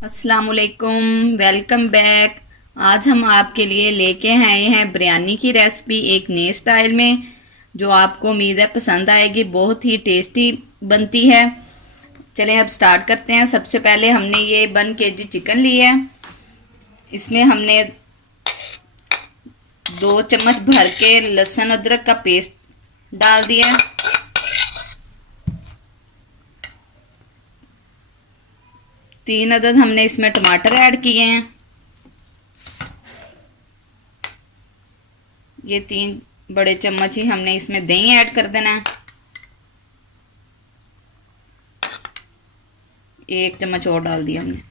अस्सलामुअलैकुम, welcome back. आज हम आपके लिए लेके आए हैं बिरयानी की रेसिपी एक नए स्टाइल में, जो आपको उम्मीद है पसंद आएगी। बहुत ही टेस्टी बनती है। चलें अब स्टार्ट करते हैं। सबसे पहले हमने ये 1 kg चिकन ली है। इसमें हमने 2 चम्मच भर के लहसुन अदरक का पेस्ट डाल दिया। 3 अदद हमने इसमें टमाटर ऐड किए हैं। ये 3 बड़े चम्मच ही हमने इसमें दही ऐड कर देना है। 1 चम्मच और डाल दिया हमने।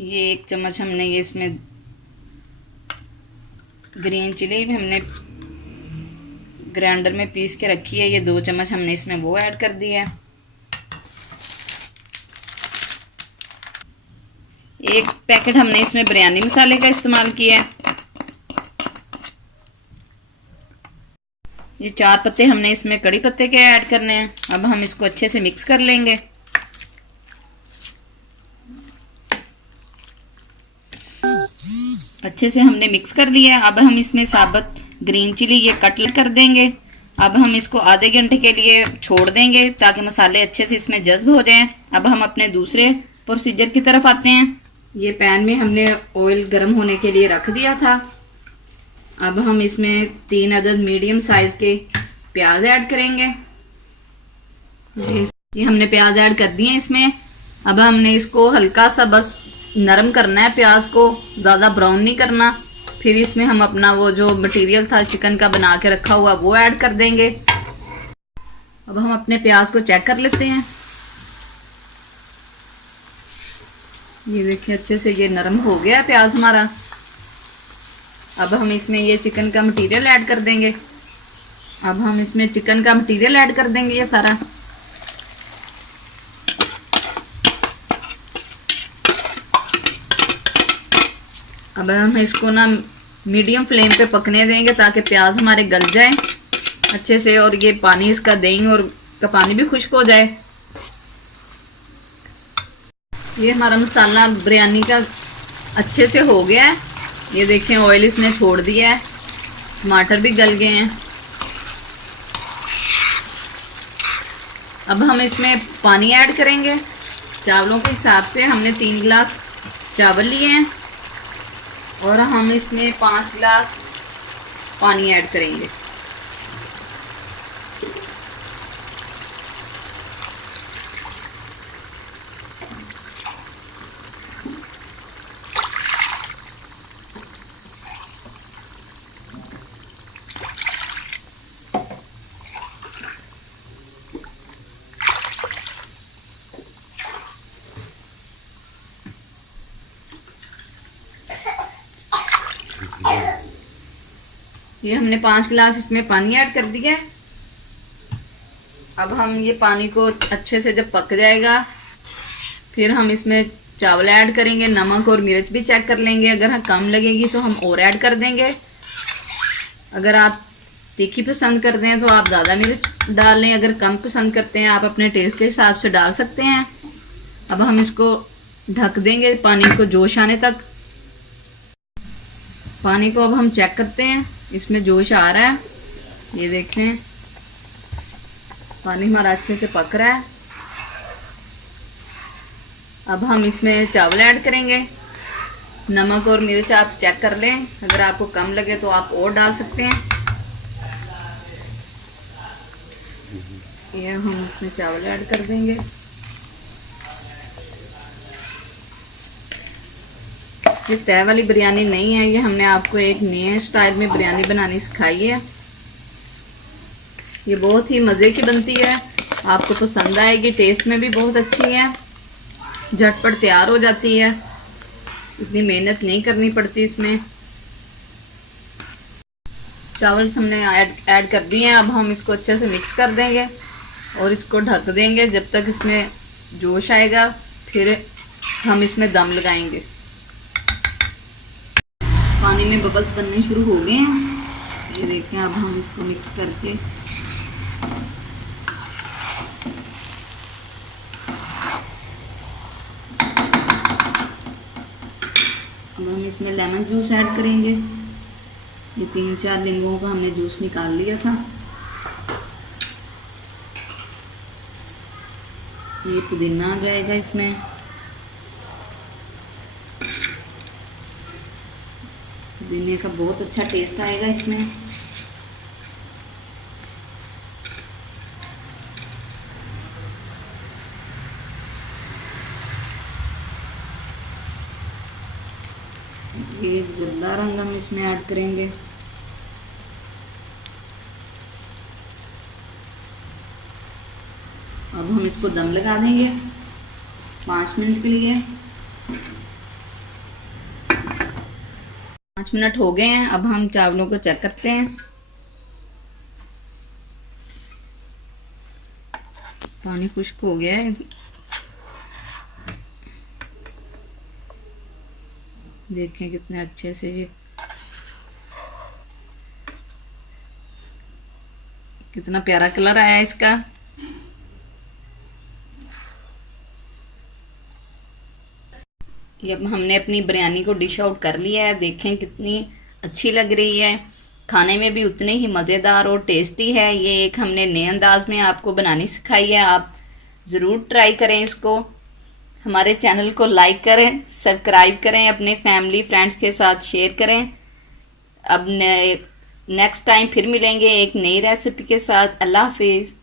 ये 1 चम्मच हमने ये इसमें ग्रीन चिली हमने ग्राइंडर में पीस के रखी है। ये 2 चम्मच हमने इसमें वो ऐड कर दी है। 1 पैकेट हमने इसमें बिरयानी मसाले का इस्तेमाल किया है। ये 4 पत्ते हमने इसमें कड़ी पत्ते के ऐड करने हैं। अब हम इसको अच्छे से मिक्स कर लेंगे। अच्छे से हमने मिक्स कर लिया। अब हम इसमें साबुत ग्रीन चिली ये कट कर देंगे। अब हम इसको आधे घंटे के लिए छोड़ देंगे ताकि मसाले अच्छे से इसमें जज्ब हो जाएं। अब हम अपने दूसरे प्रोसीजर की तरफ आते हैं। ये पैन में हमने ऑयल गर्म होने के लिए रख दिया था। अब हम इसमें 3 अदद मीडियम साइज के प्याज ऐड करेंगे। ये हमने प्याज ऐड कर दिए इसमें। अब हमने इसको हल्का सा बस नरम करना है, प्याज को ज़्यादा ब्राउन नहीं करना। फिर इसमें हम अपना वो जो मटेरियल था चिकन का बना के रखा हुआ वो ऐड कर देंगे। अब हम अपने प्याज को चेक कर लेते हैं। ये देखिए अच्छे से ये नरम हो गया प्याज हमारा। अब हम इसमें ये चिकन का मटेरियल ऐड कर देंगे। अब हम इसमें चिकन का मटेरियल ऐड कर देंगे ये सारा। अब हम इसको ना मीडियम फ्लेम पे पकने देंगे ताकि प्याज हमारे गल जाए अच्छे से, और ये पानी इसका दही और का पानी भी खुश्क हो जाए। ये हमारा मसाला बिरयानी का अच्छे से हो गया है। ये देखें ऑयल इसने छोड़ दिया है, टमाटर भी गल गए हैं। अब हम इसमें पानी ऐड करेंगे। चावलों के हिसाब से हमने 3 गिलास चावल लिए हैं और हम इसमें 5 गिलास पानी ऐड करेंगे। ये हमने 5 गिलास इसमें पानी ऐड कर दिया है। अब हम ये पानी को अच्छे से जब पक जाएगा फिर हम इसमें चावल ऐड करेंगे। नमक और मिर्च भी चेक कर लेंगे, अगर कम लगेगी तो हम और ऐड कर देंगे। अगर आप तीखी पसंद करते हैं तो आप ज़्यादा मिर्च डाल लें, अगर कम पसंद करते हैं आप अपने टेस्ट के हिसाब से डाल सकते हैं। अब हम इसको ढक देंगे पानी को जोश आने तक। पानी को अब हम चेक करते हैं, इसमें जोश आ रहा है। ये देखें पानी हमारा अच्छे से पक रहा है। अब हम इसमें चावल ऐड करेंगे। नमक और मिर्च आप चेक कर लें, अगर आपको कम लगे तो आप और डाल सकते हैं। ये हम इसमें चावल ऐड कर देंगे। ये तय वाली बिरयानी नहीं है, ये हमने आपको एक नए स्टाइल में बिरयानी बनानी सिखाई है। ये बहुत ही मज़े की बनती है, आपको पसंद आएगी। टेस्ट में भी बहुत अच्छी है, झटपट तैयार हो जाती है, इतनी मेहनत नहीं करनी पड़ती इसमें। चावल हमने ऐड कर दिए हैं। अब हम इसको अच्छे से मिक्स कर देंगे और इसको ढक देंगे जब तक इसमें जोश आएगा। फिर हम इसमें दम लगाएंगे। पानी में बबल्स बनने शुरू हो गए हैं। ये देखें, अब हम इसको मिक्स करके अब हम इसमें लेमन जूस ऐड करेंगे। ये 3-4 नींबुओं का हमने जूस निकाल लिया था। ये पुदीना आ जाएगा इसमें। पुदीने का बहुत अच्छा टेस्ट आएगा इसमें। ये ज़र्दा रंग हम इसमें ऐड करेंगे। अब हम इसको दम लगा देंगे 5 मिनट के लिए। 5 मिनट हो गए हैं। अब हम चावलों को चेक करते हैं। पानी खुश्क हो गया है। देखें कितने अच्छे से ये कितना प्यारा कलर आया है इसका। ये अब हमने अपनी बिरयानी को डिश आउट कर लिया है। देखें कितनी अच्छी लग रही है, खाने में भी उतने ही मज़ेदार और टेस्टी है। ये एक हमने नए अंदाज में आपको बनानी सिखाई है। आप ज़रूर ट्राई करें इसको। हमारे चैनल को लाइक करें, सब्सक्राइब करें, अपने फैमिली फ्रेंड्स के साथ शेयर करें। अब नेक्स्ट टाइम फिर मिलेंगे एक नई रेसिपी के साथ। अल्लाह हाफिज़।